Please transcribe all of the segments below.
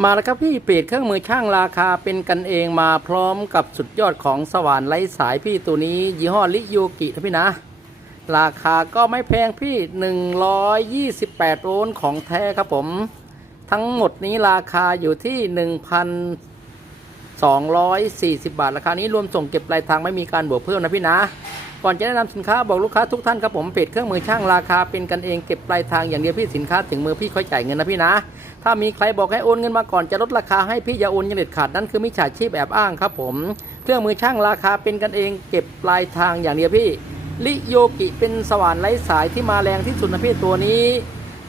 มาแล้วครับพี่เปลี่ยนเครื่องมือช่างราคาเป็นกันเองมาพร้อมกับสุดยอดของสว่านไร้สายพี่ตัวนี้ ยี่ห้อลิโยกินะพี่นะ ราคาก็ไม่แพงพี่ 128โวลต์ของแท้ครับผม ทั้งหมดนี้ราคาอยู่ที่ 1,240 บาท ราคานี้รวมส่งเก็บปลายทางไม่มีการบวกเพิ่มนะพี่นะ ก่อนจะแนะนำสินค้าบอกลูกค้าทุกท่านครับผมเพจเครื่องมือช่างราคาเป็นกันเองเก็บปลายทางอย่างเดียวพี่สินค้าถึงมือพี่ค่อยจ่ายเงินนะพี่นะ ถ้ามีใครบอกให้โอนเงินมาก่อนจะลดราคาให้พี่อย่าโอนยังเด็ดขาดนั่นคือมิจฉาชีพแอบอ้างครับผม เครื่องมือช่างราคาเป็นกันเอง เก็บปลายทางอย่างเดียวพี่ ลิโยกิเป็นสว่านไร้สายที่มาแรงที่สุดนะพี่ตัวนี้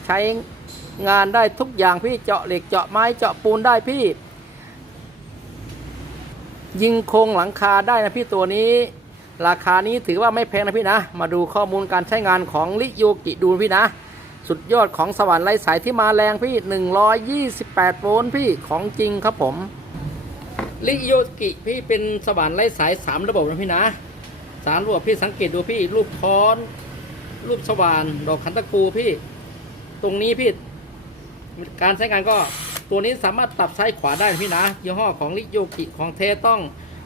ใช้งานได้ทุกอย่างพี่เจาะเหล็กเจาะไม้เจาะปูนได้พี่ ยิงโครงหลังคาได้นะพี่ตัวนี้ ราคานี้ถือว่าไม่แพงนะพี่นะ มาดูข้อมูลการใช้งานของลิโยกิดูพี่นะ สุดยอดของสวรรค์ไร้สายที่มาแรงพี่ 128 โวลต์พี่ของจริงครับผมลิโยกิพี่เป็นสว่านไร้สาย 3 ระบบนะพี่นะสามระบบพี่สังเกตดูพี่รูปค้อน รูปสว่าน ดอกขันตะกูพี่ ตรงนี้พี่ การใช้งานก็ตัวนี้สามารถปรับซ้ายขวาได้นะพี่นะยี่ห้อของลิโยกิของเทต้อง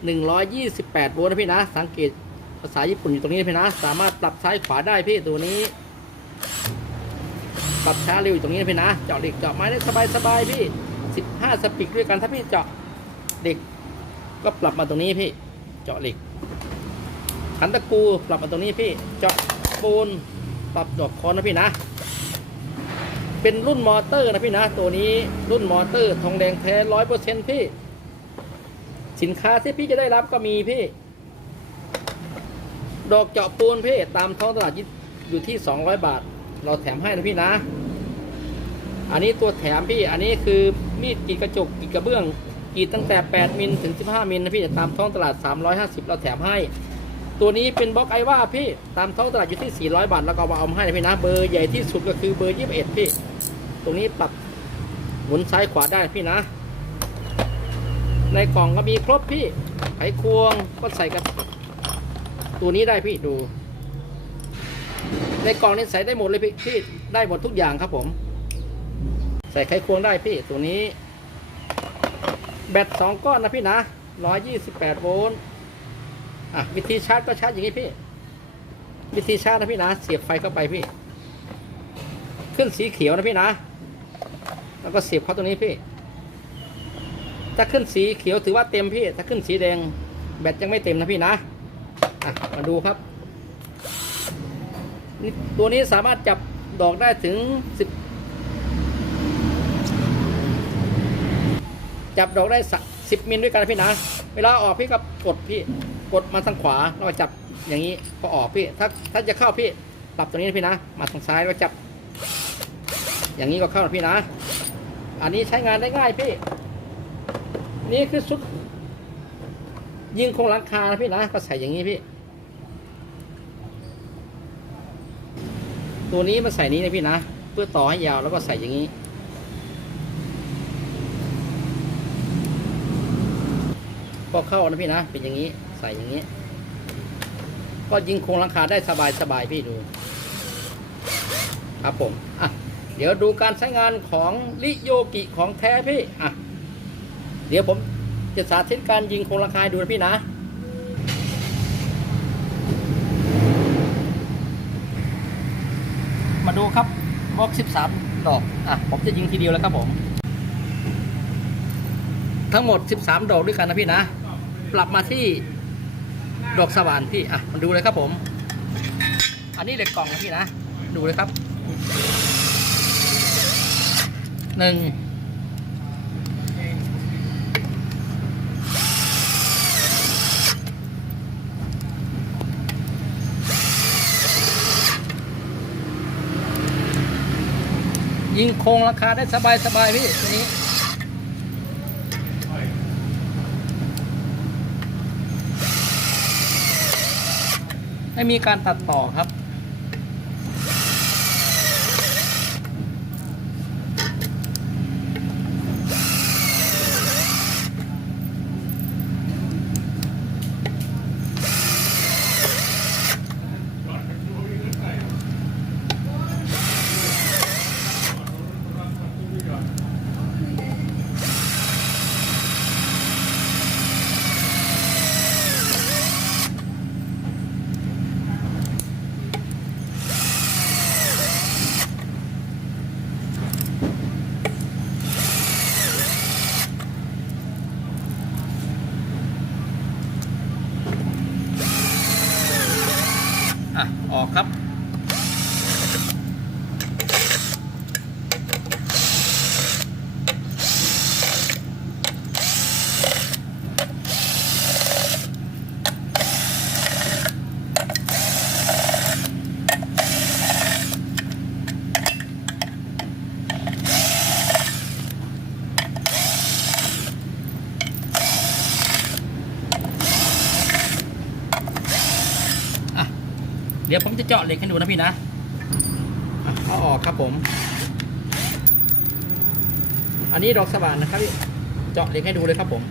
128โวลต์นะพี่นะสังเกตภาษาญี่ปุ่นอยู่ตรงนี้นะพี่นะ สามารถปรับซ้ายขวาได้พี่ตัวนี้ ปรับช้าเร็วอยู่ตรงนี้นะพี่นะเจาะเหล็กเจาะไม้ได้สบายสบายพี่ 15 สปิกด้วยกันถ้าพี่เจาะเหล็ก ก็ปรับมาตรงนี้พี่ เจาะเหล็กขันตะกูปรับมาตรงนี้พี่ เจาะปูนปรับดอกคอนนะพี่นะ เป็นรุ่นมอเตอร์นะพี่นะ ตัวนี้รุ่นมอเตอร์ทองแดงแท้ร้อยเปอร์เซ็นต์พี่ สินค้าที่พี่จะได้รับก็มีพี่ ดอกเจาะปูนพี่ตามท้องตลาดอยู่ที่ 200 บาท เราแถมให้นะพี่นะ อันนี้ตัวแถมพี่ อันนี้คือมีดกรีดกระจกกรีดกระเบื้องกรีดตั้งแต่ 8 มิลถึง 15 มิลนะพี่ตามท้องตลาด 350 เราแถมให้ ตัวนี้เป็นบล็อกไอว่าพี่ตามท้องตลาดอยู่ที่ 400 บาท แล้วก็เอามาให้นะพี่นะ เบอร์ใหญ่ที่สุดก็คือเบอร์ 21 พี่ ตรงนี้ปรับหมุนซ้ายขวาได้พี่นะ ในกล่องก็มีครบพี่ไขควงก็ใส่กับ ตัวนี้ได้พี่ดู ในกล่องนี้ใส่ได้หมดเลยพี่พี่ได้หมดทุกอย่างครับผม ใส่ไขควงได้พี่ตัวนี้ แบตสองก้อนนะพี่นะร้อยยี่สิบแปดโวลต์อะวิธีชาร์จก็ชาร์จอย่างนี้พี่ วิธีชาร์จนะพี่นะเสียบไฟเข้าไปพี่ ขึ้นสีเขียวนะพี่นะ แล้วก็เสียบเข้าตรงนี้พี่ ถ้าขึ้นสีเขียวถือว่าเต็มพี่ ถ้าขึ้นสีแดงแบตยังไม่เต็มนะพี่นะอะมาดูครับนี่ตัวนี้สามารถจับดอกได้ถึงสิบจับดอกได้สิบมิลด้วยกันนะพี่นะ เวลาออกพี่ก็กดพี่กดมาทางขวาแล้วจับอย่างนี้ก็ออกพี่ ถ้าถ้าจะเข้าพี่ปรับตรงนี้นะพี่นะ มาทางซ้ายแล้วจับ อย่างนี้ก็เข้านะพี่นะ อันนี้ใช้งานได้ง่ายพี่ นี่คือชุด ยิงโครงหลังคานะพี่นะก็ใส่อย่างนี้พี่ ตัวนี้มาใส่นี้นะพี่นะ เพื่อต่อให้ยาวแล้วก็ใส่อย่างนี้ ก็เข้านะพี่นะ เป็นอย่างนี้ใส่อย่างนี้ ก็ยิงโครงหลังคาได้สบายสบายพี่ดู ครับผมอะเดี๋ยวดูการใช้งานของลิโยกิของแท้พี่อะ เดี๋ยวผมจะสาธิตการยิงโครงหลังคาให้ดูนะพี่นะ มาดูครับบล็อก13 ดอก อะ ผมจะยิงทีเดียวแล้วครับผม ทั้งหมด 13 ดอกด้วยกันนะพี่นะ ปรับมาที่ดอกสว่านพี่ อะมาดูเลยครับผม อันนี้เหล็กกล่องนะพี่นะ ดูเลยครับ หนึ่ง ยิ งรงราคาได้สบายสบายพี่ตัวนี้ไม่มีการตัดต่อครับ อกครับ เดี๋ยวผมจะเจาะเหล็กให้ดูนะพี่นะเอาออกครับผม อันนี้ดอกสว่านนะครับพี่เจาะเหล็กให้ดูเลยครับผม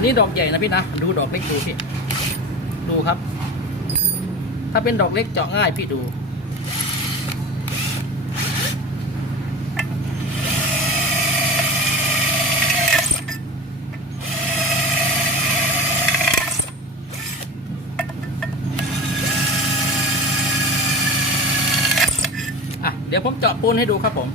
อันนี้ดอกใหญ่นะพี่นะ ดูดอกเล็กดูพี่ ดูครับ ถ้าเป็นดอกเล็กเจาะง่ายพี่ดูเดี๋ยวผมเจาะปูนให้ดูครับผม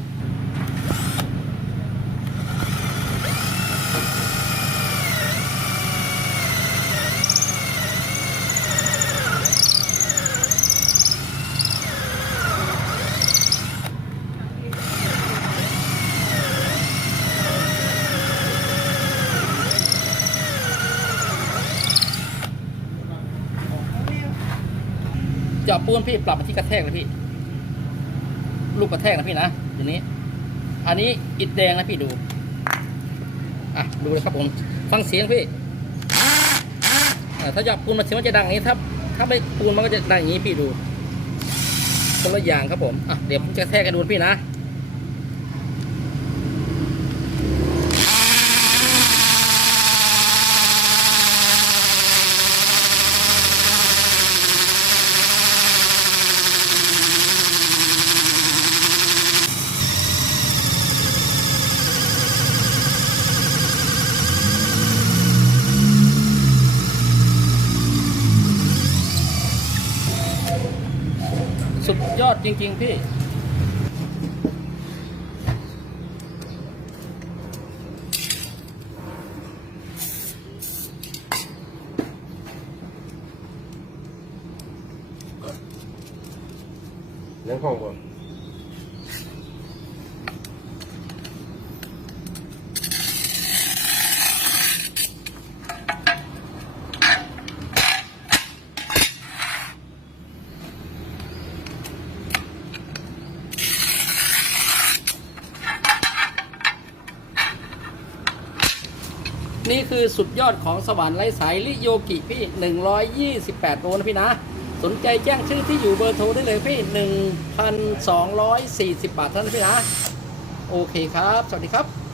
เจาะปูนพี่ปรับมาที่กระแทกเลยพี่ ลูกกระแทกนะพี่นะอย่างนี้ อันนี้อิดแดงนะพี่ดู อะดูเลยครับผม ฟังเสียงพี่ถ้าเจาะปูนมาเสียงมันจะดังอย่างนี้ถ้าถ้าไม่ปูนมันก็จะดังอย่างนี้พี่ดูคนละอย่างครับผม อะเดี๋ยวผมจะกระแทกกันดูนพี่นะ จริง ๆ พี่ นี่คือสุดยอดของสวรรค์ไร้สายลิโยกิพี่ 128 โลนะพี่นะ สนใจแจ้งชื่อที่อยู่เบอร์โทรได้เลยพี่ 1,240 บาทเท่านั้นพี่นะ โอเคครับ สวัสดีครับ